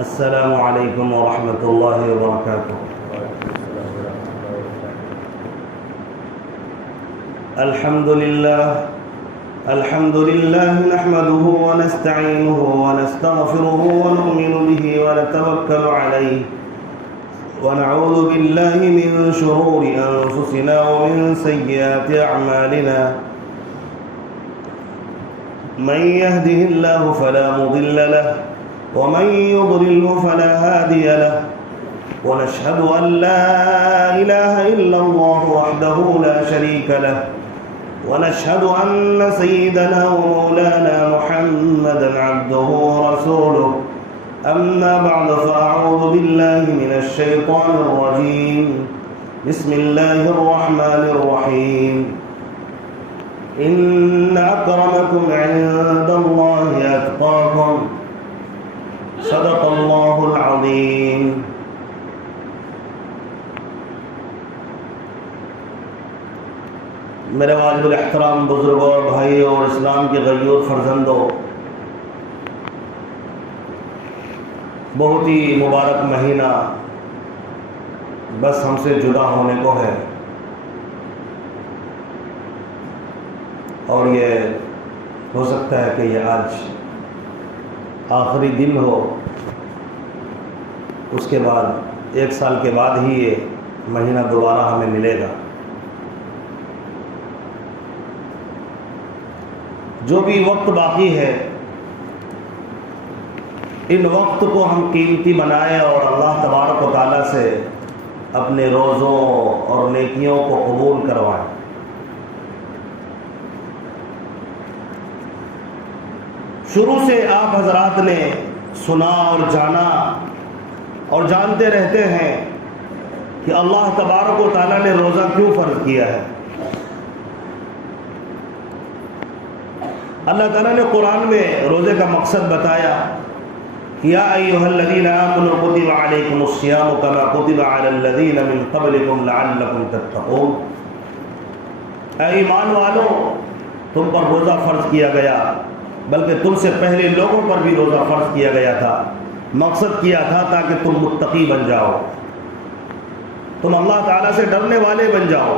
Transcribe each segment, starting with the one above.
السلام علیکم ورحمۃ اللہ وبرکاتہ۔ الحمد للہ نحمده ونستعینه ونستغفره ونؤمن به ونتوکل علیہ ونعوذ باللہ من شرور انفسنا ومن سیئات اعمالنا، من يهده الله فلا مضل له ومن يضلله فلا هادي له، ونشهد أن لا إله إلا الله وحده لا شريك له، ونشهد أن سيدنا ومولانا محمدا عبده ورسوله، أما بعد فأعوذ بالله من الشيطان الرجيم، بسم الله الرحمن الرحيم، إن أكرمكم عند الله أتقاكم، صدق اللہ العظیم۔ میرے واجب الاحترام بزرگوں اور بھائیوں اور اسلام کے غیور فرزندوں، بہت ہی مبارک مہینہ بس ہم سے جدا ہونے کو ہے، اور یہ ہو سکتا ہے کہ یہ آج آخری دن ہو، اس کے بعد 1 سال کے بعد ہی یہ مہینہ دوبارہ ہمیں ملے گا۔ جو بھی وقت باقی ہے ان وقت کو ہم قیمتی بنائیں اور اللہ تبارک و تعالیٰ سے اپنے روزوں اور نیکیوں کو قبول کروائیں۔ شروع سے آپ حضرات نے سنا اور جانا اور جانتے رہتے ہیں کہ اللہ تبارک و تعالیٰ نے روزہ کیوں فرض کیا ہے۔ اللہ تعالیٰ نے قرآن میں روزے کا مقصد بتایا، یا ایھا الذین آمنوا کتب علیکم الصیام کما کتب علی الذین من قبلکم لعلکم تتقون، اے ایمان والو تم پر روزہ فرض کیا گیا، بلکہ تم سے پہلے لوگوں پر بھی روزہ فرض کیا گیا تھا، مقصد کیا تھا تاکہ تم متقی بن جاؤ، تم اللہ تعالیٰ سے ڈرنے والے بن جاؤ۔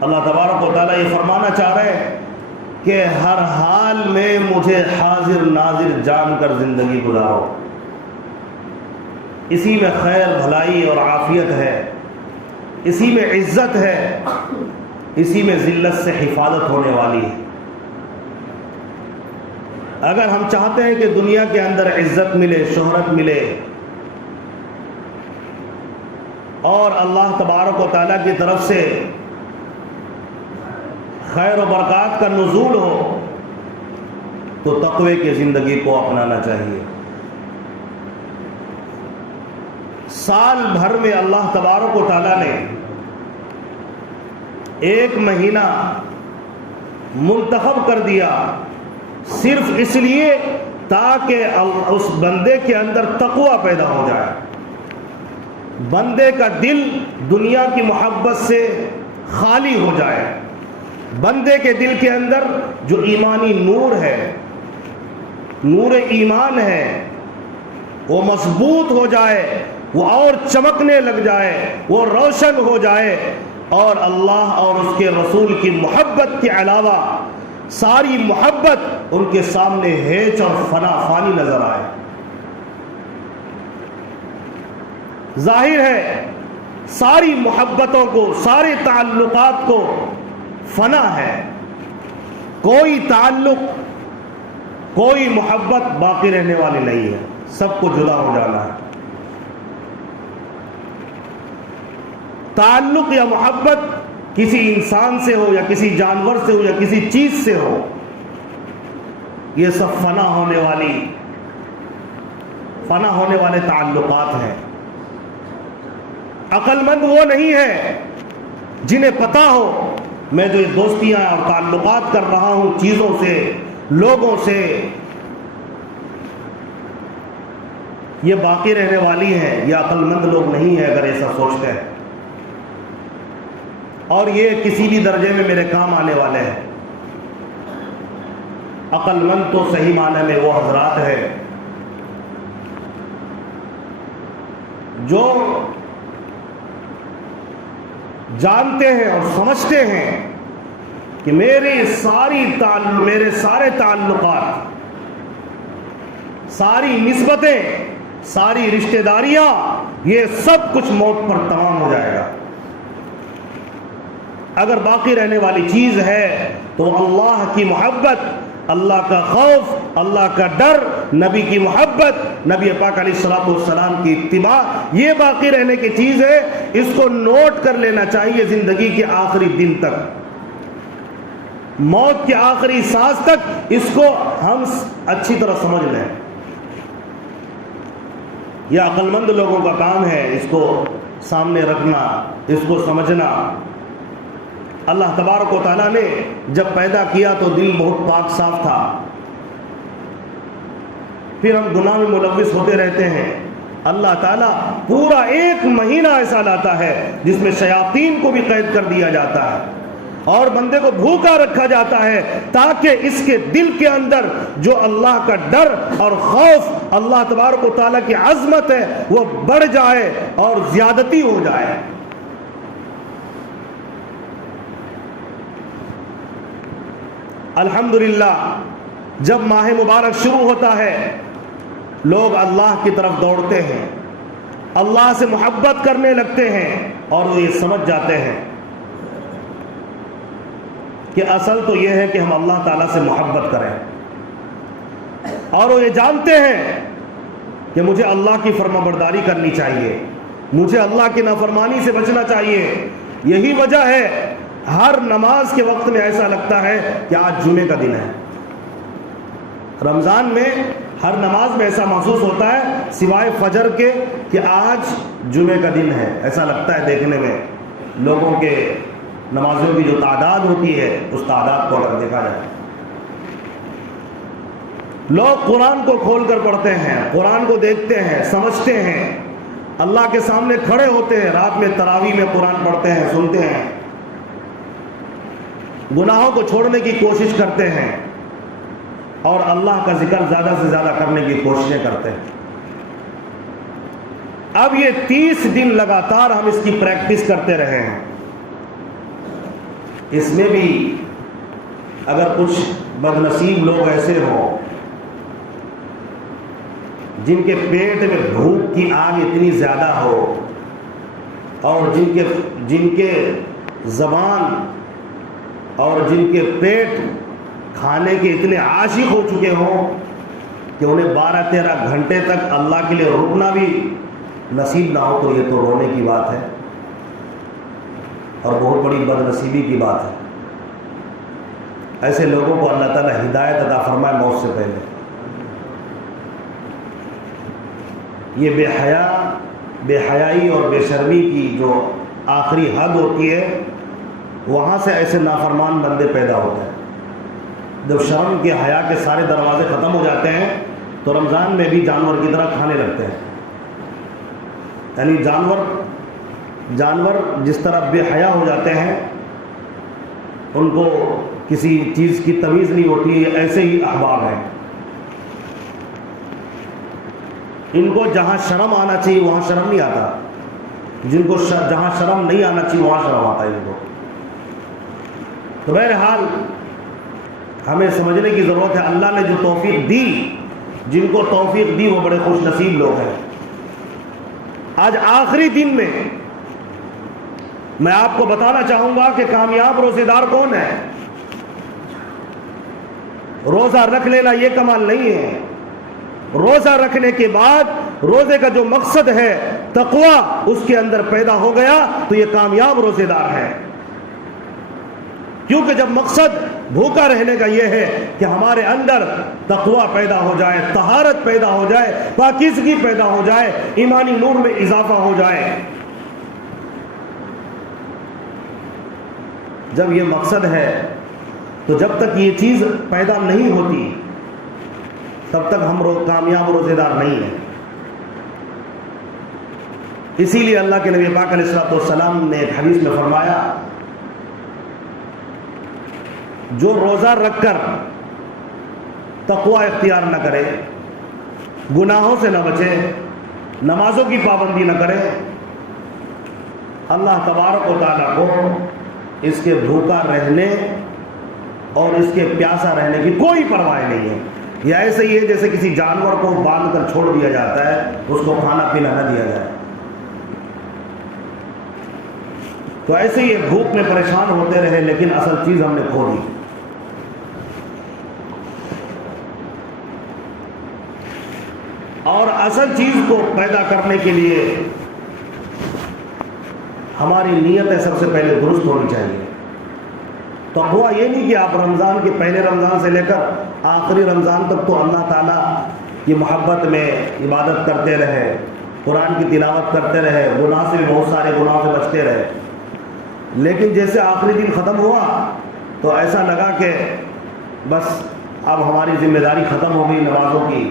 اللہ تبارک و تعالیٰ یہ فرمانا چاہ رہے ہیں کہ ہر حال میں مجھے حاضر ناظر جان کر زندگی گزارو، اسی میں خیر بھلائی اور عافیت ہے، اسی میں عزت ہے، اسی میں ذلت سے حفاظت ہونے والی ہے۔ اگر ہم چاہتے ہیں کہ دنیا کے اندر عزت ملے، شہرت ملے اور اللہ تبارک و تعالیٰ کی طرف سے خیر و برکات کا نزول ہو، تو تقوی کی زندگی کو اپنانا چاہیے۔ سال بھر میں اللہ تبارک و تعالیٰ نے 1 مہینہ منتخب کر دیا صرف اس لیے تاکہ اس بندے کے اندر تقوی پیدا ہو جائے، بندے کا دل دنیا کی محبت سے خالی ہو جائے، بندے کے دل کے اندر جو ایمانی نور ہے، نور ایمان ہے، وہ مضبوط ہو جائے، وہ اور چمکنے لگ جائے، وہ روشن ہو جائے، اور اللہ اور اس کے رسول کی محبت کے علاوہ ساری محبت ان کے سامنے ہیچ اور فانی نظر آئے۔ ظاہر ہے ساری محبتوں کو، سارے تعلقات کو فنا ہے، کوئی تعلق، کوئی محبت باقی رہنے والی نہیں ہے، سب کو جدا ہو جانا ہے۔ تعلق یا محبت کسی انسان سے ہو یا کسی جانور سے ہو یا کسی چیز سے ہو، یہ سب فنا ہونے والے تعلقات ہیں۔ عقل مند وہ نہیں ہے جنہیں پتا ہو میں جو دوستیاں اور تعلقات کر رہا ہوں چیزوں سے، لوگوں سے، یہ باقی رہنے والی ہیں۔ یہ عقل مند لوگ نہیں ہیں اگر ایسا سوچتے ہیں، اور یہ کسی بھی درجے میں میرے کام آنے والے ہیں۔ عقل مند تو صحیح معنی میں وہ حضرات ہیں جو جانتے ہیں اور سمجھتے ہیں کہ میرے سارے تعلقات، ساری نسبتیں، ساری رشتہ داریاں، یہ سب کچھ موت پر تمام ہو جائے گا. اگر باقی رہنے والی چیز ہے تو اللہ کی محبت، اللہ کا خوف، اللہ کا ڈر، نبی کی محبت، نبی پاک علیہ الصلوۃ والسلام کی اتباع، یہ باقی رہنے کی چیز ہے. اس کو نوٹ کر لینا چاہیے زندگی کے آخری دن تک، موت کے آخری سانس تک اس کو ہم اچھی طرح سمجھ لیں. یہ عقل مند لوگوں کا کام ہے اس کو سامنے رکھنا، اس کو سمجھنا. اللہ تبارک و تعالیٰ نے جب پیدا کیا تو دل بہت پاک صاف تھا، پھر ہم گناہ میں ملوث ہوتے رہتے ہیں. اللہ تعالیٰ پورا 1 مہینہ ایسا لاتا ہے جس میں شیاطین کو بھی قید کر دیا جاتا ہے اور بندے کو بھوکا رکھا جاتا ہے تاکہ اس کے دل کے اندر جو اللہ کا ڈر اور خوف، اللہ تبارک و تعالیٰ کی عظمت ہے، وہ بڑھ جائے اور زیادتی ہو جائے. الحمدللہ جب ماہ مبارک شروع ہوتا ہے لوگ اللہ کی طرف دوڑتے ہیں، اللہ سے محبت کرنے لگتے ہیں اور وہ یہ سمجھ جاتے ہیں کہ اصل تو یہ ہے کہ ہم اللہ تعالیٰ سے محبت کریں، اور وہ یہ جانتے ہیں کہ مجھے اللہ کی فرما برداری کرنی چاہیے، مجھے اللہ کی نافرمانی سے بچنا چاہیے. یہی وجہ ہے ہر نماز کے وقت میں ایسا لگتا ہے کہ آج جمعے کا دن ہے. رمضان میں ہر نماز میں ایسا محسوس ہوتا ہے سوائے فجر کے کہ آج جمعے کا دن ہے. ایسا لگتا ہے دیکھنے میں، لوگوں کے نمازوں کی جو تعداد ہوتی ہے اس تعداد کو اگر دیکھا جائے. لوگ قرآن کو کھول کر پڑھتے ہیں، قرآن کو دیکھتے ہیں، سمجھتے ہیں، اللہ کے سامنے کھڑے ہوتے ہیں، رات میں تراویح میں قرآن پڑھتے ہیں، سنتے ہیں، گناہوں کو چھوڑنے کی کوشش کرتے ہیں اور اللہ کا ذکر زیادہ سے زیادہ کرنے کی کوششیں کرتے ہیں. اب یہ 30 دن لگاتار ہم اس کی پریکٹس کرتے رہے ہیں. اس میں بھی اگر کچھ بد نصیب لوگ ایسے ہوں جن کے پیٹ میں بھوک کی آگ اتنی زیادہ ہو اور جن کے زبان اور جن کے پیٹ کھانے کے اتنے عاشق ہو چکے ہوں کہ انہیں 12-13 گھنٹے تک اللہ کے لیے رکنا بھی نصیب نہ ہو، تو یہ تو رونے کی بات ہے اور بہت بڑی بد نصیبی کی بات ہے. ایسے لوگوں کو اللہ تعالیٰ ہدایت عطا فرمائے موت سے پہلے. یہ بے حیائی اور بے شرمی کی جو آخری حد ہوتی ہے، وہاں سے ایسے نافرمان بندے پیدا ہوتے ہیں. جب شرم کے حیا کے سارے دروازے ختم ہو جاتے ہیں تو رمضان میں بھی جانور کی طرح کھانے لگتے ہیں. یعنی جانور جس طرح بے حیا ہو جاتے ہیں، ان کو کسی چیز کی تمیز نہیں ہوتی، ایسے ہی احباب ہیں. ان کو جہاں شرم آنا چاہیے وہاں شرم نہیں آتا، جن کو جہاں شرم نہیں آنا چاہیے وہاں شرم آتا ہے ان کو. تو بہرحال ہمیں سمجھنے کی ضرورت ہے اللہ نے جو توفیق دی، جن کو توفیق دی وہ بڑے خوش نصیب لوگ ہیں. آج آخری دن میں آپ کو بتانا چاہوں گا کہ کامیاب روزے دار کون ہے. روزہ رکھ لینا یہ کمال نہیں ہے. روزہ رکھنے کے بعد روزے کا جو مقصد ہے تقویٰ اس کے اندر پیدا ہو گیا تو یہ کامیاب روزے دار ہے. کیونکہ جب مقصد بھوکا رہنے کا یہ ہے کہ ہمارے اندر تقویٰ پیدا ہو جائے، طہارت پیدا ہو جائے، پاکیزگی پیدا ہو جائے، ایمانی نور میں اضافہ ہو جائے. جب یہ مقصد ہے تو جب تک یہ چیز پیدا نہیں ہوتی تب تک ہم کامیاب روزے دار نہیں ہیں. اسی لیے اللہ کے نبی پاک علیہ الصلوۃ والسلام نے ایک حدیث میں فرمایا، جو روزہ رکھ کر تقویٰ اختیار نہ کرے، گناہوں سے نہ بچے، نمازوں کی پابندی نہ کرے، اللہ تبارک و تعالیٰ کو اس کے بھوکا رہنے اور اس کے پیاسا رہنے کی کوئی پرواہ نہیں ہے۔ یہ ایسے ہی ہے جیسے کسی جانور کو باندھ کر چھوڑ دیا جاتا ہے، اس کو کھانا پینا نہ دیا جائے، تو ایسے ہی بھوک میں پریشان ہوتے رہے لیکن اصل چیز ہم نے کھو دی۔ اور اصل چیز کو پیدا کرنے کے لیے ہماری نیتیں سب سے پہلے درست ہونی چاہیے۔ تقویٰ یہ نہیں کہ آپ رمضان کے پہلے رمضان سے لے کر آخری رمضان تک تو اللہ تعالیٰ کی محبت میں عبادت کرتے رہے، قرآن کی تلاوت کرتے رہے، گناہ سے بھی بہت سارے گناہوں سے بچتے رہے، لیکن جیسے آخری دن ختم ہوا تو ایسا لگا کہ بس اب ہماری ذمہ داری ختم ہو گئی، نمازوں کی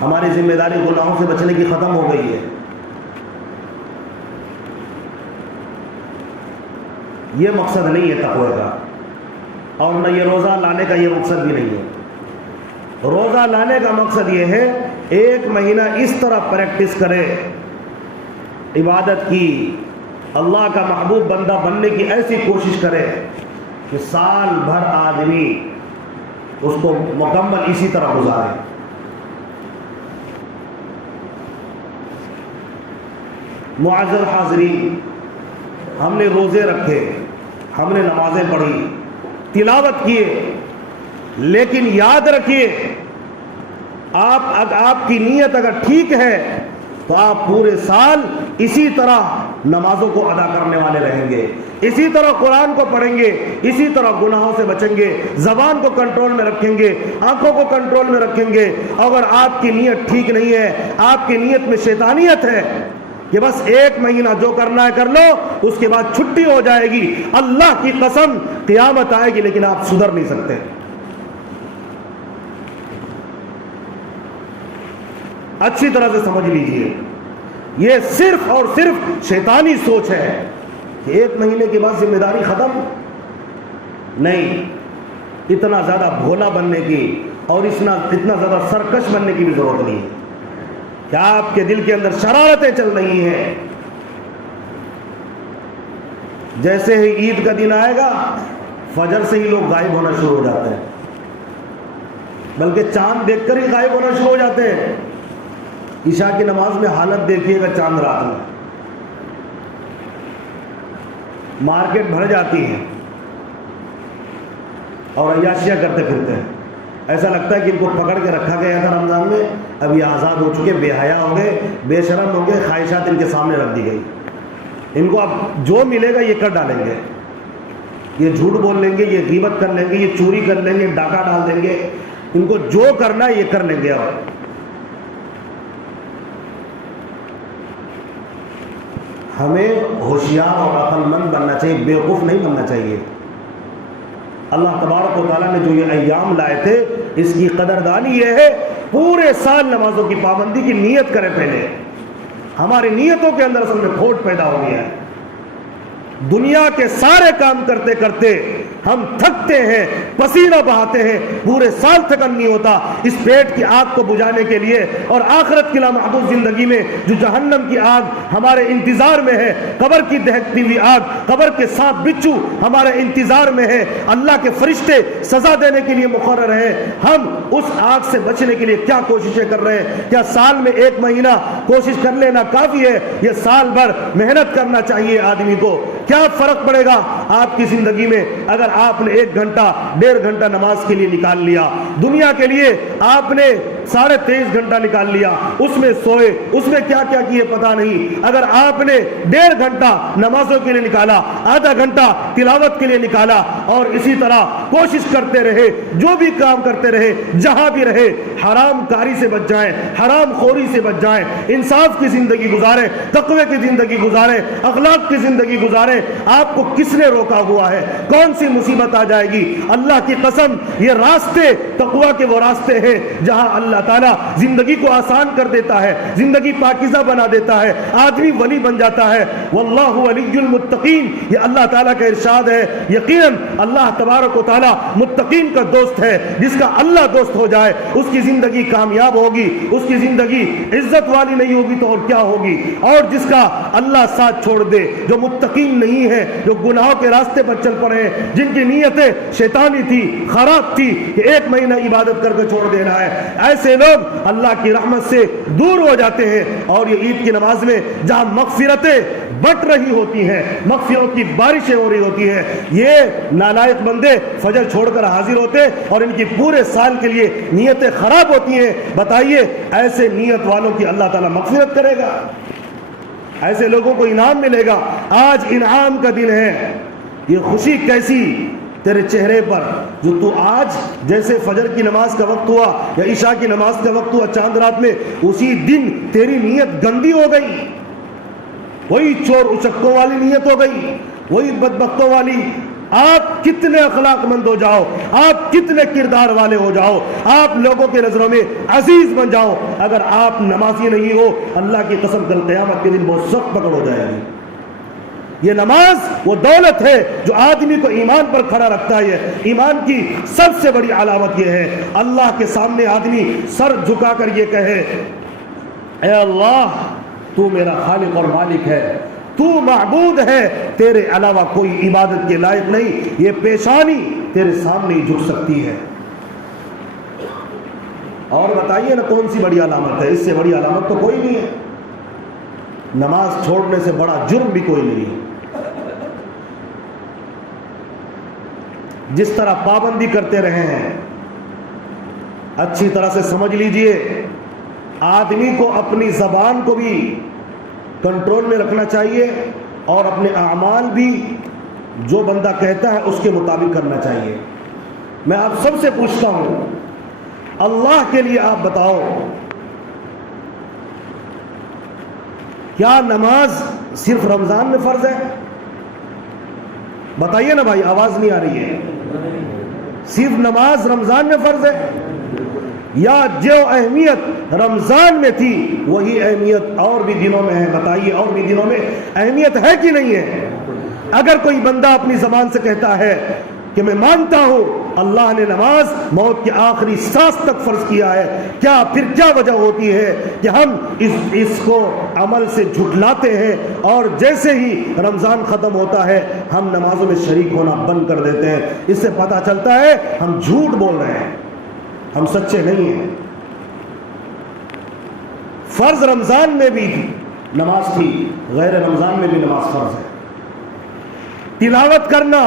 ہماری ذمہ داری گناہوں سے بچنے کی ختم ہو گئی ہے۔ یہ مقصد نہیں ہے تقوی کا، اور نہ یہ روزہ لانے کا یہ مقصد بھی نہیں ہے۔ روزہ لانے کا مقصد یہ ہے ایک مہینہ اس طرح پریکٹس کرے عبادت کی، اللہ کا محبوب بندہ بننے کی ایسی کوشش کرے کہ سال بھر آدمی اس کو مکمل اسی طرح گزارے۔ معزز حاضرین، ہم نے روزے رکھے، ہم نے نمازیں پڑھی، تلاوت کیے، لیکن یاد رکھیے آپ کی نیت اگر ٹھیک ہے تو آپ پورے سال اسی طرح نمازوں کو ادا کرنے والے رہیں گے، اسی طرح قرآن کو پڑھیں گے، اسی طرح گناہوں سے بچیں گے، زبان کو کنٹرول میں رکھیں گے، آنکھوں کو کنٹرول میں رکھیں گے۔ اگر آپ کی نیت ٹھیک نہیں ہے، آپ کی نیت میں شیطانیت ہے کہ بس ایک مہینہ جو کرنا ہے کر لو، اس کے بعد چھٹی ہو جائے گی، اللہ کی قسم قیامت آئے گی لیکن آپ سدھر نہیں سکتے۔ اچھی طرح سے سمجھ لیجئے، یہ صرف اور صرف شیطانی سوچ ہے کہ ایک مہینے کے بعد ذمہ داری ختم۔ نہیں، اتنا زیادہ بھولا بننے کی اور اتنا زیادہ سرکش بننے کی بھی ضرورت نہیں ہے۔ کیا آپ کے دل کے اندر شرارتیں چل رہی ہیں؟ جیسے ہی عید کا دن آئے گا فجر سے ہی لوگ غائب ہونا شروع ہو جاتے ہیں، بلکہ چاند دیکھ کر ہی غائب ہونا شروع ہو جاتے ہیں۔ عشاء کی نماز میں حالت دیکھیے گا چاند رات میں، مارکیٹ بھر جاتی ہے اور عیاشیاں کرتے پھرتے ہیں، ایسا لگتا ہے کہ ان کو پکڑ کے رکھا گیا تھا رمضان میں، اب یہ آزاد ہو چکے، بے حیا ہو گئے، بے شرم ہو گئے، خواہشات ان کے سامنے رکھ دی گئی، ان کو اب جو ملے گا یہ کر ڈالیں گے، یہ جھوٹ بول لیں گے، یہ غیبت کر لیں گے، یہ چوری کر لیں گے، ڈاکہ ڈال دیں گے، ان کو جو کرنا ہے یہ کر لیں گے۔ اب ہمیں ہوشیار اور عقل مند بننا چاہیے، بیوقوف نہیں بننا چاہیے۔ اللہ تبارک و تعالیٰ نے جو یہ ایام لائے تھے اس کی قدردانی یہ ہے پورے سال نمازوں کی پابندی کی نیت کریں پہلے۔ ہماری نیتوں کے اندر اصل میں کھوٹ پیدا ہو گیا ہے، دنیا کے سارے کام کرتے کرتے ہم تھکتے ہیں، پسینہ بہاتے ہیں، پورے سال تھکن نہیں ہوتا اس پیٹ کی آگ کو بجھانے کے لیے، اور آخرت کی لامحدود زندگی میں جو جہنم کی آگ ہمارے انتظار میں ہے، قبر کی دہکتی ہوئی آگ، قبر کے سانپ بچھو ہمارے انتظار میں ہے، اللہ کے فرشتے سزا دینے کے لیے مقرر ہیں، ہم اس آگ سے بچنے کے لیے کیا کوششیں کر رہے ہیں؟ کیا سال میں ایک مہینہ کوشش کر لینا کافی ہے؟ یہ سال بھر محنت کرنا چاہیے آدمی کو۔ کیا فرق پڑے گا آپ کی زندگی میں اگر آپ نے 1 گھنٹہ 1.5 گھنٹہ نماز کے لیے نکال لیا؟ دنیا کے لیے آپ نے 23.5 گھنٹہ نکال لیا، اس میں سوئے، اس میں کیا کیا کیے پتا نہیں۔ اگر آپ نے 1.5 گھنٹہ نمازوں کے لیے نکالا، آدھا گھنٹہ تلاوت کے لیے نکالا، اور اسی طرح کوشش کرتے رہے، جو بھی کام کرتے رہے، جہاں بھی رہے، حرام کاری سے بچ جائیں، حرام خوری سے بچ جائیں، انصاف کی زندگی گزاریں، تقوی کی زندگی گزاریں، اخلاق کی زندگی گزاریں۔ آپ کو کس نے روکا ہوا ہے؟ کون سی مصیبت آ جائے گی؟ اللہ کی قسم یہ راستے تقویٰ کے وہ راستے ہیں جہاں اللہ تعالیٰ زندگی کو آسان کر دیتا ہے، زندگی پاکیزہ بنا دیتا ہے، آدمی ولی بن جاتا ہے۔ واللہ ولی المتقین، یہ اللہ تعالیٰ کا ارشاد ہے۔ یقیناً اللہ تبارک و تعالیٰ متقین کا دوست ہے۔ جس کا اللہ دوست ہو جائے اس کی زندگی کامیاب ہوگی، اس کی زندگی عزت والی نہیں ہوگی تو اور کیا ہوگی؟ اور جس کا اللہ ساتھ چھوڑ دے، جو متقین نہیں ہے، جو گناہوں کے راستے پر چل پڑے ہیں، جن کی نیتیں شیطانی تھی، خراب تھی کہ ایک مہینہ عبادت کر کے چھوڑ دینا ہے، ایسے لوگ اللہ کی رحمت سے دور ہو جاتے ہیں۔ اور یہ عید کی نماز میں جہاں مغفرتیں بٹ رہی ہوتی ہیں، مغفرت کی بارشیں ہو رہی ہوتی ہیں، یہ نالائق بندے فجر چھوڑ کر حاضر ہوتے اور ان کی پورے سال کے لیے نیتیں خراب ہوتی ہیں۔ بتائیے ایسے نیت والوں کی اللہ تعالیٰ مغفرت کرے گا؟ ایسے لوگوں کو انعام ملے گا۔ آج انعام کا دن ہے، یہ خوشی کیسی تیرے چہرے پر جو تو آج جیسے فجر کی نماز کا وقت ہوا یا عشاء کی نماز کا وقت ہوا چاند رات میں، اسی دن تیری نیت گندی ہو گئی، وہی چور اچکوں والی نیت ہو گئی، وہی بدبختوں والی۔ آپ کتنے اخلاق مند ہو جاؤ، آپ کتنے کردار والے ہو جاؤ، آپ لوگوں کے نظروں میں عزیز بن جاؤ، اگر آپ نمازی نہیں ہو، اللہ کی قسم کل قیامت کے دن بہت سخت پکڑ ہو جائے گی۔ یہ نماز وہ دولت ہے جو آدمی کو ایمان پر کھڑا رکھتا ہے۔ ایمان کی سب سے بڑی علامت یہ ہے اللہ کے سامنے آدمی سر جھکا کر یہ کہے، اے اللہ تو میرا خالق اور مالک ہے، تو معبود ہے، تیرے علاوہ کوئی عبادت کے لائق نہیں۔ یہ پیشانی تیرے سامنے ہی جھک سکتی ہے۔ اور بتائیے نا کون سی بڑی علامت ہے؟ اس سے بڑی علامت تو کوئی نہیں ہے۔ نماز چھوڑنے سے بڑا جرم بھی کوئی نہیں ہے۔ جس طرح پابندی کرتے رہے ہیں، اچھی طرح سے سمجھ لیجئے، آدمی کو اپنی زبان کو بھی کنٹرول میں رکھنا چاہیے اور اپنے اعمال بھی جو بندہ کہتا ہے اس کے مطابق کرنا چاہیے۔ میں آپ سب سے پوچھتا ہوں، اللہ کے لیے آپ بتاؤ، کیا نماز صرف رمضان میں فرض ہے؟ بتائیے نا بھائی، آواز نہیں آ رہی ہے۔ صرف نماز رمضان میں فرض ہے یا جو اہمیت رمضان میں تھی وہی اہمیت اور بھی دنوں میں ہے؟ بتائیے، اور بھی دنوں میں اہمیت ہے کہ نہیں ہے؟ اگر کوئی بندہ اپنی زبان سے کہتا ہے کہ میں مانتا ہوں اللہ نے نماز موت کی آخری سانس تک فرض کیا ہے، پھر کیا وجہ ہوتی ہے کہ ہم اس کو عمل سے جھٹلاتے ہیں اور جیسے ہی رمضان ختم ہوتا ہے ہم نمازوں میں شریک ہونا بند کر دیتے ہیں؟ اس سے پتہ چلتا ہے ہم جھوٹ بول رہے ہیں، ہم سچے نہیں ہیں۔ فرض رمضان میں بھی نماز تھی، غیر رمضان میں بھی نماز فرض ہے۔ تلاوت کرنا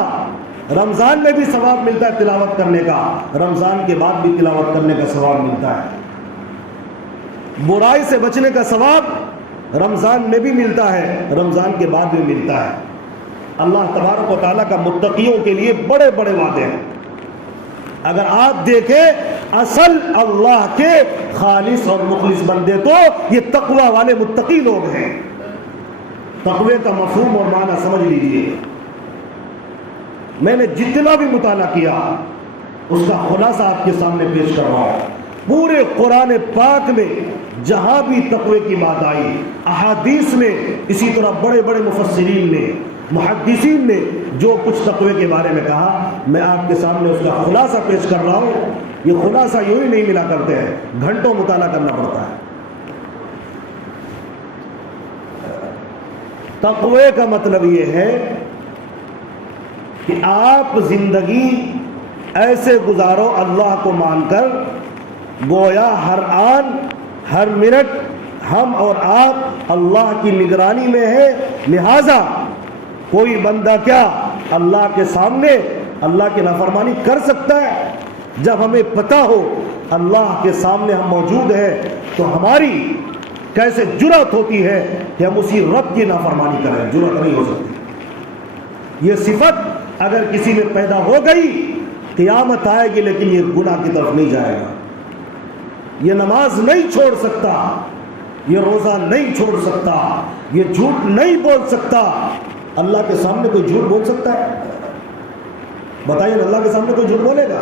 رمضان میں بھی ثواب ملتا ہے تلاوت کرنے کا، رمضان کے بعد بھی تلاوت کرنے کا ثواب ملتا ہے۔ برائی سے بچنے کا ثواب رمضان میں بھی ملتا ہے، رمضان کے بعد بھی ملتا ہے۔ اللہ تبارک و تعالیٰ کا متقیوں کے لیے بڑے بڑے وعدے ہیں۔ اگر آپ دیکھیں اصل اللہ کے خالص اور مخلص بندے تو یہ تقوی والے متقی لوگ ہیں۔ تقوی کا مفہوم اور معنی سمجھ لیجئے۔ میں نے جتنا بھی مطالعہ کیا اس کا خلاصہ آپ کے سامنے پیش کر رہا ہوں۔ پورے قرآن پاک میں جہاں بھی تقوی کی بات آئی، احادیث میں اسی طرح بڑے بڑے مفسرین نے، محدثین نے جو کچھ تقوی کے بارے میں کہا، میں آپ کے سامنے اس کا خلاصہ پیش کر رہا ہوں۔ یہ خلاصہ یوں ہی نہیں ملا کرتے ہیں، گھنٹوں مطالعہ کرنا پڑتا ہے۔ تقوی کا مطلب یہ ہے کہ آپ زندگی ایسے گزارو اللہ کو مان کر گویا ہر آن ہر منٹ ہم اور آپ اللہ کی نگرانی میں ہے، لہذا کوئی بندہ کیا اللہ کے سامنے اللہ کی نافرمانی کر سکتا ہے؟ جب ہمیں پتہ ہو اللہ کے سامنے ہم موجود ہیں تو ہماری کیسے جرأت ہوتی ہے کہ ہم اسی رب کی نافرمانی کریں؟ جرأت نہیں ہو سکتی۔ یہ صفت اگر کسی میں پیدا ہو گئی قیامت آئے گی لیکن یہ گناہ کی طرف نہیں جائے گا۔ یہ نماز نہیں چھوڑ سکتا، یہ روزہ نہیں چھوڑ سکتا، یہ جھوٹ نہیں بول سکتا۔ اللہ کے سامنے کوئی جھوٹ بول سکتا ہے؟ بتائیے اللہ کے سامنے کوئی جھوٹ بولے گا؟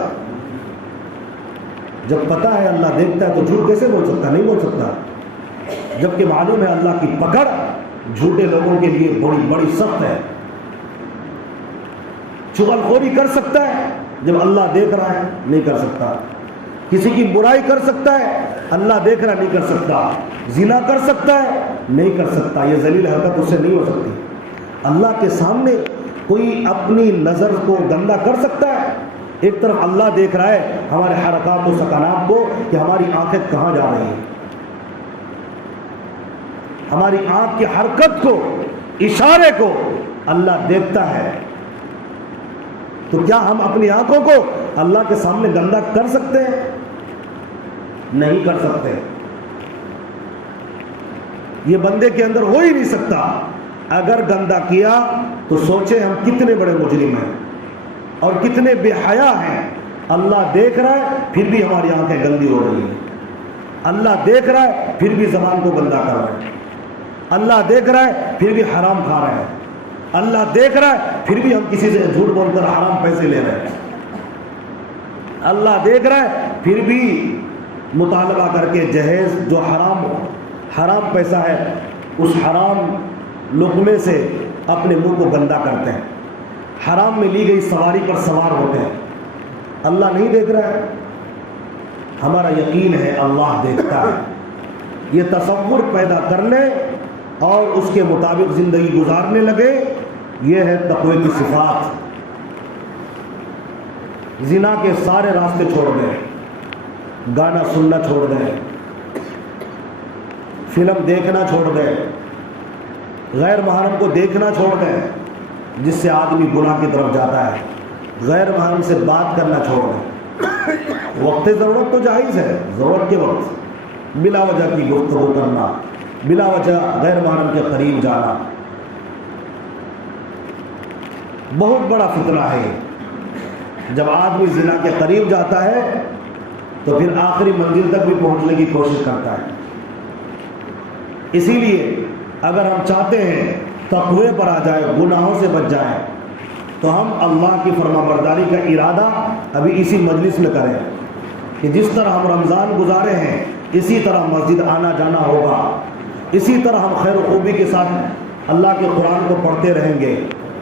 جب پتہ ہے اللہ دیکھتا ہے تو جھوٹ کیسے بول سکتا؟ نہیں بول سکتا. جبکہ معلوم ہے اللہ کی پکڑ جھوٹے لوگوں کے لیے بڑی بڑی سخت ہے. چغل خوری کر سکتا ہے جب اللہ دیکھ رہا ہے؟ نہیں کر سکتا. کسی کی برائی کر سکتا ہے، اللہ دیکھ رہا نہیں کر سکتا. زنا کر سکتا ہے، نہیں کر سکتا. یہ ذلیل حرکت اس سے نہیں ہو سکتی. اللہ کے سامنے کوئی اپنی نظر کو گندا کر سکتا ہے؟ ایک طرف اللہ دیکھ رہا ہے ہمارے حرکات و سکنات کو کہ ہماری آنکھیں کہاں جا رہی ہیں، ہماری آنکھ کی حرکت کو، اشارے کو اللہ دیکھتا ہے. تو کیا ہم اپنی آنکھوں کو اللہ کے سامنے گندا کر سکتے ہیں؟ نہیں کر سکتے. یہ بندے کے اندر ہو ہی نہیں سکتا. اگر گندا کیا تو سوچے ہم کتنے بڑے مجرم ہیں اور کتنے بے حیا ہیں. اللہ دیکھ رہا ہے پھر بھی ہماری آنکھیں گندی ہو رہی ہیں. اللہ دیکھ رہا ہے پھر بھی زبان کو گندا کر رہے ہیں. اللہ دیکھ رہا ہے پھر بھی حرام کھا رہے ہیں. اللہ دیکھ رہا ہے پھر بھی ہم کسی سے جھوٹ بول کر حرام پیسے لے رہے ہیں. اللہ دیکھ رہا ہے پھر بھی مطالبہ کر کے جہیز جو حرام پیسہ ہے اس حرام لقمے سے اپنے منہ کو گندا کرتے ہیں. حرام میں لی گئی سواری پر سوار ہوتے ہیں. اللہ نہیں دیکھ رہا ہے؟ ہمارا یقین ہے اللہ دیکھتا ہے. یہ تصور پیدا کر لیں اور اس کے مطابق زندگی گزارنے لگے. یہ ہے تقوی کی صفات. زنا کے سارے راستے چھوڑ دیں، گانا سننا چھوڑ دیں، فلم دیکھنا چھوڑ دیں، غیر محرم کو دیکھنا چھوڑ دیں جس سے آدمی گناہ کی طرف جاتا ہے. غیر محرم سے بات کرنا چھوڑ دیں. وقت ضرورت تو جائز ہے، ضرورت کے وقت بلا وجہ کی گفتگو کرنا، بلا وجہ غیر محرم کے قریب جانا بہت بڑا فتنہ ہے. جب آدمی زنا کے قریب جاتا ہے تو پھر آخری منزل تک بھی پہنچنے کی کوشش کرتا ہے. اسی لیے اگر ہم چاہتے ہیں تقوی پر آ جائے، گناہوں سے بچ جائیں، تو ہم اللہ کی فرما برداری کا ارادہ ابھی اسی مجلس میں کریں کہ جس طرح ہم رمضان گزارے ہیں اسی طرح مسجد آنا جانا ہوگا. اسی طرح ہم خیر و خوبی کے ساتھ اللہ کے قرآن کو پڑھتے رہیں گے.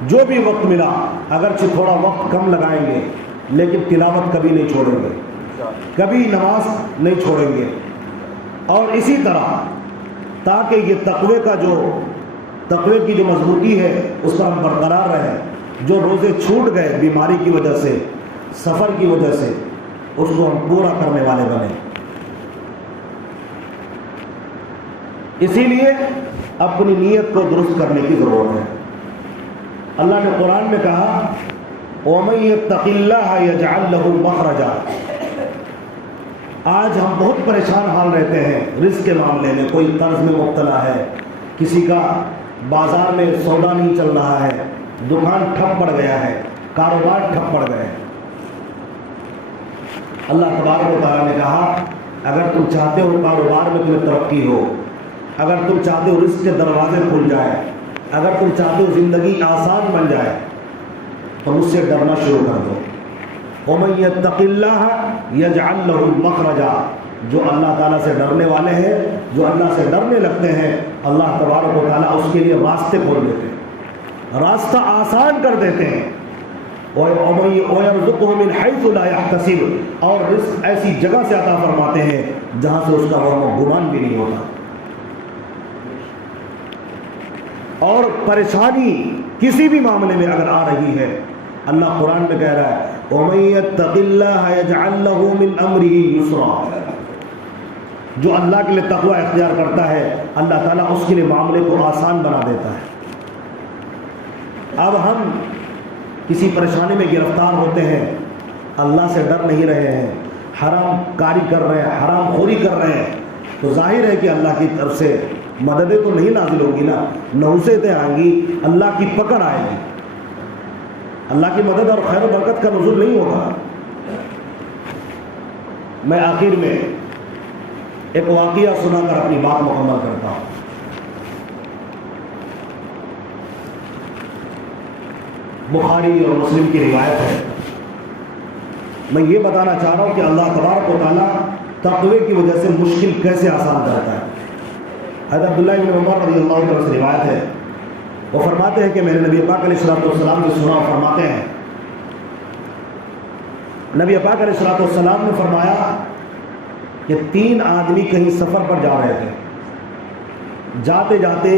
جو بھی وقت ملا اگرچہ تھوڑا وقت کم لگائیں گے لیکن تلاوت کبھی نہیں چھوڑیں گے، کبھی نماز نہیں چھوڑیں گے. اور اسی طرح تاکہ یہ تقوی کی جو مضبوطی ہے اس پر ہم برقرار رہیں. جو روزے چھوٹ گئے بیماری کی وجہ سے، سفر کی وجہ سے، اس کو ہم پورا کرنے والے بنیں. اسی لیے اپنی نیت کو درست کرنے کی ضرورت ہے. اللہ نے قرآن میں کہا وَمَن يَتَّقِ اللَّهَ يَجْعَلْ لَهُ مَخْرَجًا. آج ہم بہت پریشان حال رہتے ہیں رزق کے معاملے میں. کوئی قرض میں مبتلا ہے، کسی کا بازار میں سودا نہیں چل رہا ہے، دکان ٹھپ پڑ گیا ہے، کاروبار ٹھپ پڑ گئے. اللہ تبارک و تعالیٰ نے کہا اگر تم چاہتے ہو کاروبار میں تمہیں ترقی ہو، اگر تم چاہتے ہو رزق کے دروازے کھل جائے، اگر تم چاہتے ہو زندگی آسان بن جائے تو مجھ سے ڈرنا شروع کر دو. وَمَن يَتَّقِ اللَّهَ يَجْعَلْ لَهُ مَخْرَجًا. جو اللہ تعالیٰ سے ڈرنے والے ہیں، جو اللہ سے ڈرنے لگتے ہیں، اللہ تبارک و تعالیٰ اس کے لیے راستے کھول دیتے ہیں، راستہ آسان کر دیتے ہیں. وَيَرْزُقْهُ مِنْ حَيْثُ لَا يَحْتَسِبُ. اور رزق ایسی جگہ سے عطا فرماتے ہیں جہاں سے اس کا گمان بھی نہیں ہوتا. اور پریشانی کسی بھی معاملے میں اگر آ رہی ہے، اللہ قرآن میں کہہ رہا ہے وَمَن يَتَّقِ اللَّهَ يَجْعَلْ لَهُ مِنْ أَمْرِهِ يُسْرًا. جو اللہ کے لیے تقوی اختیار کرتا ہے اللہ تعالیٰ اس کے لیے معاملے کو آسان بنا دیتا ہے. اب ہم کسی پریشانی میں گرفتار ہوتے ہیں، اللہ سے ڈر نہیں رہے ہیں، حرام کاری کر رہے ہیں، حرام خوری کر رہے ہیں، تو ظاہر ہے کہ اللہ کی طرف سے مددیں تو نہیں نازل ہوگی نا، نحوستیں آئیں گی، اللہ کی پکڑ آئے گی. اللہ کی مدد اور خیر و برکت کا نزول نہیں ہوگا. میں آخر میں ایک واقعہ سنا کر اپنی بات مکمل کرتا ہوں. بخاری اور مسلم کی روایت ہے میں یہ بتانا چاہ رہا ہوں کہ اللہ تبارک و تعالیٰ تقوی کی وجہ سے مشکل کیسے آسان کرتا ہے۔ حضرت عبداللہ بن عمر رضی اللہ عنہ سے روایت ہے، وہ فرماتے ہیں کہ میرے نبی پاک علیہ الصلوۃ والسلام نے سنا، فرماتے ہیں نبی پاک علیہ الصلوۃ والسلام نے فرمایا کہ 3 آدمی کہیں سفر پر جا رہے تھے، جاتے جاتے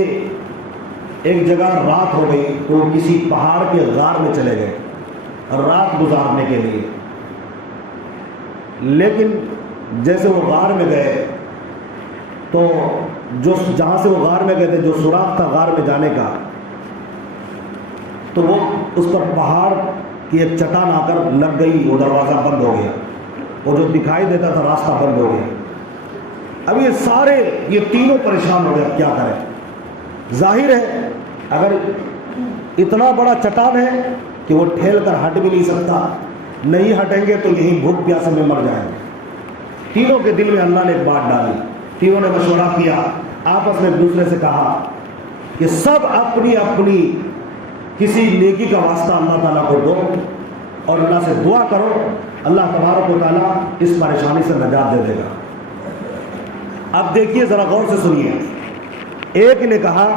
ایک جگہ رات ہو گئی تو وہ کسی پہاڑ کے غار میں چلے گئے رات گزارنے کے لیے، لیکن جیسے وہ غار میں گئے تو جہاں سے وہ غار میں گئے تھے، جو سوراخ تھا غار میں جانے کا، تو وہ اس پر پہاڑ کی ایک چٹان آ کر لگ گئی، وہ دروازہ بند ہو گیا، وہ جو دکھائی دیتا تھا راستہ بند ہو گیا۔ اب یہ تینوں پریشان ہو گئے، کیا کریں؟ ظاہر ہے اگر اتنا بڑا چٹان ہے کہ وہ ٹھیل کر ہٹ بھی نہیں سکتا، نہیں ہٹیں گے تو یہیں بھوک پیاسے میں مر جائیں گے۔ تینوں کے دل میں اللہ نے ایک بات ڈالی، تینوں نے مشورہ کیا، آپس میں ایک دوسرے سے کہا کہ سب اپنی اپنی کسی نیکی کا واسطہ اللہ تعالیٰ کو دو اور اللہ سے دعا کرو، اللہ تبارک و تعالیٰ اس پریشانی سے نجات دے دے گا۔ اب دیکھیے، ذرا غور سے سنیے۔ ایک نے کہا،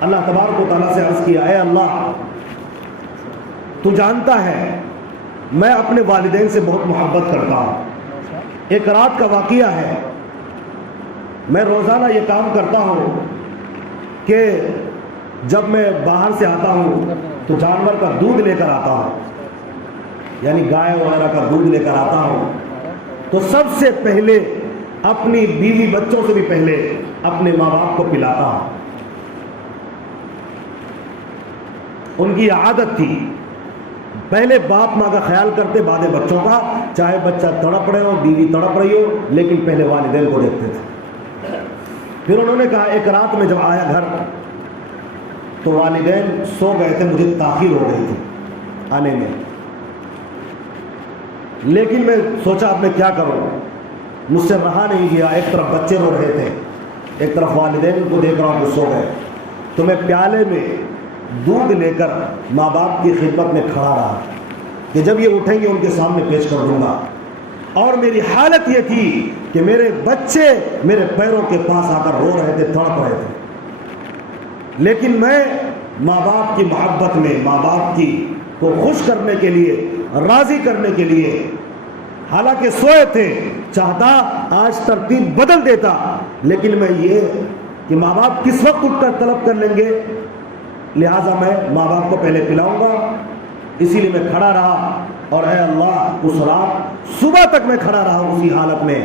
اللہ تبارک و تعالیٰ سے عرض کیا، اے اللہ تو جانتا ہے میں اپنے والدین سے بہت محبت کرتا ہوں، ایک رات کا واقعہ ہے، میں روزانہ یہ کام کرتا ہوں کہ جب میں باہر سے آتا ہوں تو جانور کا دودھ لے کر آتا ہوں، یعنی گائے وغیرہ کا دودھ لے کر آتا ہوں تو سب سے پہلے اپنی بیوی بچوں سے بھی پہلے اپنے ماں باپ کو پلاتا ہوں۔ ان کی عادت تھی، پہلے باپ ماں کا خیال کرتے، بعد بچوں کا، چاہے بچہ تڑپ رہے ہو، بیوی تڑپ رہی ہو، لیکن پہلے والدین کو دیکھتے تھے۔ پھر انہوں نے کہا، ایک رات میں جب آیا گھر تو والدین سو گئے تھے، مجھے تاخیر ہو گئی تھی آنے میں، لیکن میں سوچا اب میں کیا کروں، مجھ سے رہا نہیں گیا، ایک طرف بچے رو رہے تھے، ایک طرف والدین کو دیکھ رہا ہوں کہ سو گئے، تو میں پیالے میں دودھ لے کر ماں باپ کی خدمت میں کھڑا رہا کہ جب یہ اٹھیں گے ان کے سامنے پیش کر دوں گا، اور میری حالت یہ تھی کہ میرے بچے میرے پیروں کے پاس آ کر رو رہے تھے، تڑپ رہے تھے، لیکن میں ماں باپ کی محبت میں، ماں باپ کی کو خوش کرنے کے لیے، راضی کرنے کے لیے، حالانکہ سوئے تھے، چاہتا آج ترتیب بدل دیتا، لیکن میں یہ کہ ماں باپ کس وقت اٹھ کر طلب کر لیں گے، لہٰذا میں ماں باپ کو پہلے پلاؤں گا، اسی لیے میں کھڑا رہا، اور اے اللہ اس رات صبح تک میں کھڑا رہا اسی حالت میں،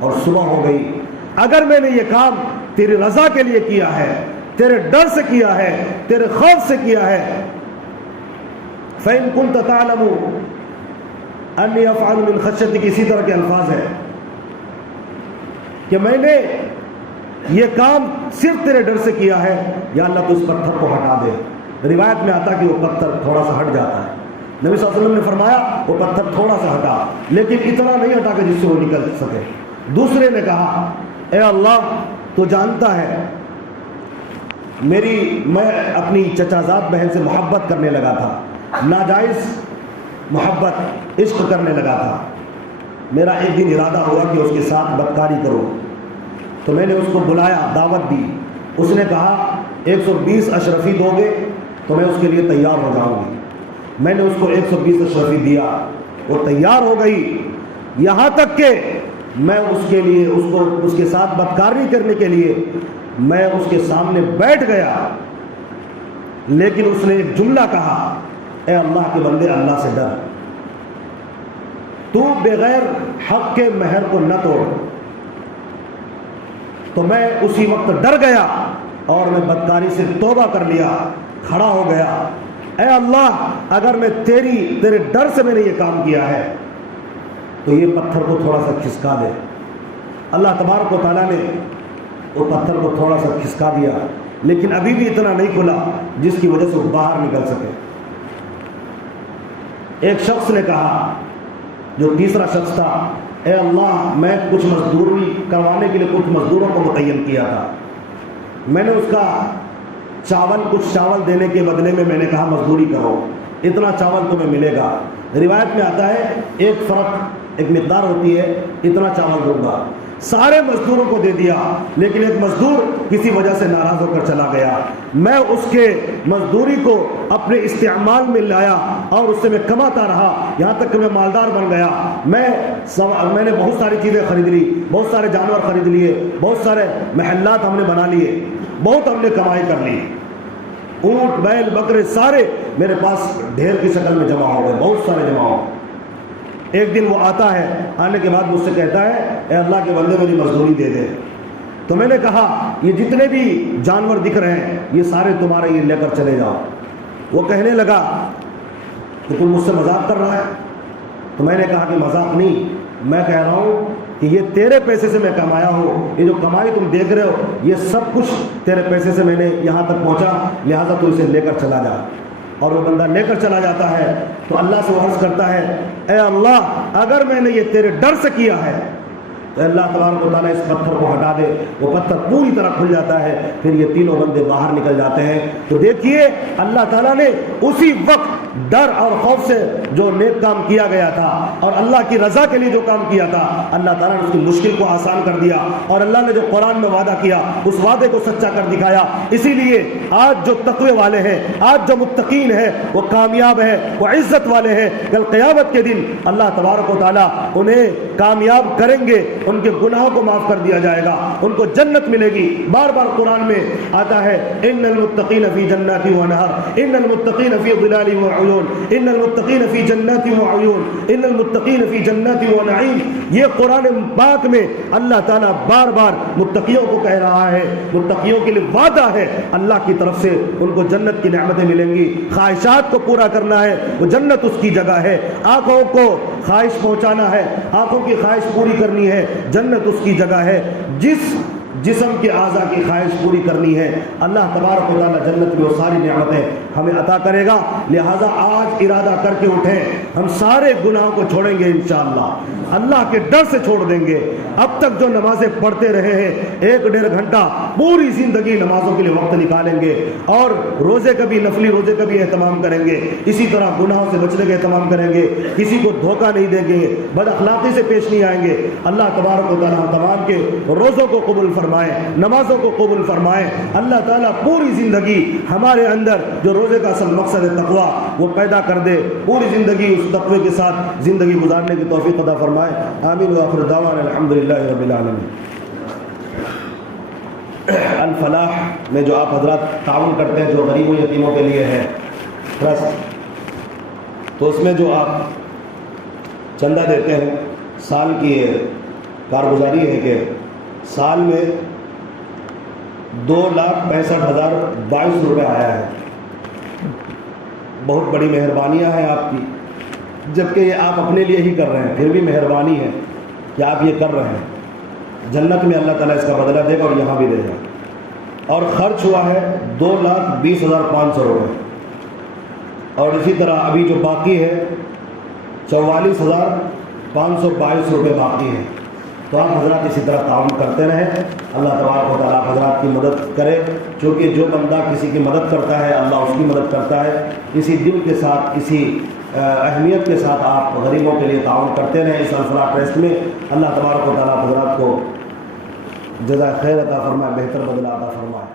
اور صبح ہو گئی۔ اگر میں نے یہ کام تیری رضا کے لیے کیا ہے، تیرے ڈر سے کیا ہے، تیرے خوف سے کیا ہے، فَإِن كُنْتَ تَعْلَمُ أَنِّي أَفْعَلُ مِنْ خَشْيَتِكَ، اسی طرح کے الفاظ ہیں کہ میں نے یہ کام صرف تیرے ڈر سے کیا ہے، یا اللہ تو اس پتھر کو ہٹا دے۔ روایت میں آتا کہ وہ پتھر تھوڑا سا ہٹ جاتا ہے، نبی صلی اللہ علیہ وسلم نے فرمایا وہ پتھر تھوڑا سا ہٹا، لیکن اتنا نہیں ہٹا کہ جس سے وہ نکل سکے۔ دوسرے نے کہا، اے اللہ تو جانتا ہے میں اپنی چچا زاد بہن سے محبت کرنے لگا تھا، ناجائز محبت، عشق کرنے لگا تھا، میرا ایک دن ارادہ ہوا کہ اس کے ساتھ بدکاری کروں، تو میں نے اس کو بلایا، دعوت دی، اس نے کہا 120 اشرفی دو گے تو میں اس کے لیے تیار ہو جاؤں گی۔ میں نے اس کو 120 اشرفی دیا، وہ تیار ہو گئی، یہاں تک کہ میں اس کے لیے اس کے ساتھ بدکاری کرنے کے لیے میں اس کے سامنے بیٹھ گیا، لیکن اس نے ایک جملہ کہا، اے اللہ کے بندے اللہ سے ڈر، تو بغیر حق کے مہر کو نہ توڑ۔ تو میں اسی وقت ڈر گیا اور میں بدکاری سے توبہ کر لیا، کھڑا ہو گیا، اے اللہ اگر میں تیرے ڈر سے میں نے یہ کام کیا ہے تو یہ پتھر کو تھوڑا سا کھسکا دے۔ اللہ تبارک و تعالیٰ نے وہ پتھر کو تھوڑا سا کھسکا دیا، لیکن ابھی بھی اتنا نہیں کھلا جس کی وجہ سے وہ باہر نکل سکے۔ ایک شخص نے کہا، جو تیسرا شخص تھا، اے اللہ میں کچھ مزدوری کروانے کے لیے کچھ مزدوروں کو متعین کیا تھا، میں نے اس کا کچھ چاول دینے کے بدلے میں میں نے کہا مزدوری کرو، اتنا چاول تمہیں ملے گا، روایت میں آتا ہے ایک فرق، ایک مقدار ہوتی ہے، اتنا چاول دوں گا، سارے مزدوروں کو دے دیا، لیکن ایک مزدور کسی وجہ سے ناراض ہو کر چلا گیا، میں اس کے مزدوری کو اپنے استعمال میں لایا اور اس سے میں کماتا رہا یہاں تک کہ میں مالدار بن گیا، میں نے بہت ساری چیزیں خرید لی، بہت سارے جانور خرید لیے، بہت سارے محلات ہم نے بنا لیے، بہت ہم نے کمائی کر لی، اونٹ بیل بکرے سارے میرے پاس ڈھیر کی شکل میں جمع ہو گئے، بہت سارے جمع ہو گئے۔ ایک دن وہ آتا ہے، آنے کے بعد مجھ سے کہتا ہے اے اللہ کے بندے میری مزدوری دے دے۔ تو میں نے کہا یہ جتنے بھی جانور دکھ رہے ہیں یہ سارے تمہارے، یہ لے کر چلے جاؤ۔ وہ کہنے لگا کہ تم مجھ سے مذاق کر رہا ہے؟ تو میں نے کہا کہ مذاق نہیں، میں کہہ رہا ہوں کہ یہ تیرے پیسے سے میں کمایا ہوں، یہ جو کمائی تم دیکھ رہے ہو یہ سب کچھ تیرے پیسے سے میں نے یہاں تک پہنچا، لہٰذا تو اسے لے کر چلا جا۔ اور وہ بندہ لے کر چلا جاتا ہے تو اللہ سے عرض کرتا ہے اے اللہ اگر میں نے یہ تیرے ڈر سے کیا ہے تو اللہ تبارک و تعالیٰ اس پتھر کو ہٹا دے، وہ پتھر پوری طرح کھل جاتا ہے، پھر یہ تینوں بندے باہر نکل جاتے ہیں۔ تو دیکھیے اللہ تعالیٰ نے اسی وقت ڈر اور خوف سے جو نیک کام کیا گیا تھا اور اللہ کی رضا کے لیے جو کام کیا تھا، اللہ تعالیٰ نے اس کی مشکل کو آسان کر دیا، اور اللہ نے جو قرآن میں وعدہ کیا اس وعدے کو سچا کر دکھایا۔ اسی لیے آج جو تقوی والے ہیں، آج جو متقین ہیں وہ کامیاب ہیں، وہ عزت والے ہیں۔ کل قیامت کے دن اللہ تبارک و تعالیٰ انہیں کامیاب کریں گے، ان کے گناہوں کو معاف کر دیا جائے گا، ان کو جنت ملے گی۔ بار بار قرآن میں آتا ہے ان المتقین فی جنات و نہر، ان المتقین فی ظلال و عیون، ان المتقین فی جنات و عیون، ان المتقین فی جنات و نعیم۔ یہ قرآن پاک میں اللہ تعالیٰ بار بار متقیوں کو کہہ رہا ہے، متقیوں کے لیے وعدہ ہے اللہ کی طرف سے ان کو جنت کی نعمتیں ملیں گی۔ خواہشات کو پورا کرنا ہے، وہ جنت اس کی جگہ ہے۔ آنکھوں کو خواہش پہنچانا ہے، آنکھوں کی خواہش پوری کرنی ہے، جنت اس کی جگہ ہے۔ جس جسم کے اعضاء کی خواہش پوری کرنی ہے، اللہ تبارک و تعالیٰ جنت میں وہ ساری نعمتیں ہمیں عطا کرے گا۔ لہٰذا آج ارادہ کر کے اٹھیں، ہم سارے گناہوں کو چھوڑیں گے انشاءاللہ، اللہ کے ڈر سے چھوڑ دیں گے۔ اب تک جو نمازیں پڑھتے رہے ہیں 1-1.5 گھنٹہ پوری زندگی نمازوں کے لیے وقت نکالیں گے، اور روزے کا بھی، نفلی روزے کا بھی اہتمام کریں گے، اسی طرح گناہوں سے بچنے کا اہتمام کریں گے، کسی کو دھوکہ نہیں دیں گے، بد اخلاقی سے پیش نہیں آئیں گے۔ اللہ تبارک و تعالیٰ ہم تمام کے روزوں کو قبول فرمائے، نمازوں کو قبول فرمائے۔ اللہ تعالیٰ پوری زندگی ہمارے اندر جو روزے کا اصل مقصد ہے تقویٰ، وہ پیدا کر دے، پوری زندگی اس تقوی کے ساتھ زندگی گزارنے کی توفیق عطا فرمائے۔ آمین وآخر دعوانا الحمدللہ رب العالمین۔ الفلاح میں جو آپ حضرات تعاون کرتے ہیں، جو غریبوں یتیموں کے لیے ہے ٹرسٹ، تو اس میں جو آپ چندہ دیتے ہیں، سال کی کارگزاری ہے کہ سال میں 2,65,022 روپے آیا ہے۔ بہت بڑی مہربانیاں ہیں آپ کی، جبکہ یہ آپ اپنے لیے ہی کر رہے ہیں، پھر بھی مہربانی ہے کہ آپ یہ کر رہے ہیں۔ جنت میں اللہ تعالیٰ اس کا بدلہ دے گا اور یہاں بھی دے گا۔ اور خرچ ہوا ہے 2,20,500 روپے، اور اسی طرح ابھی جو باقی ہے 44,522 روپے باقی ہیں۔ تو آپ حضرات اسی طرح تعاون کرتے رہیں، اللہ تبارک و تعالیٰ حضرات کی مدد کرے، چونکہ جو بندہ کسی کی مدد کرتا ہے اللہ اس کی مدد کرتا ہے۔ اسی دل کے ساتھ، اسی اہمیت کے ساتھ آپ غریبوں کے لیے تعاون کرتے رہیں اس الفلاح ٹرسٹ میں۔ اللہ تبارک و تعالیٰ حضرات کو جزائے خیر عطا فرمائے، بہتر بدلہ عطا فرمائے۔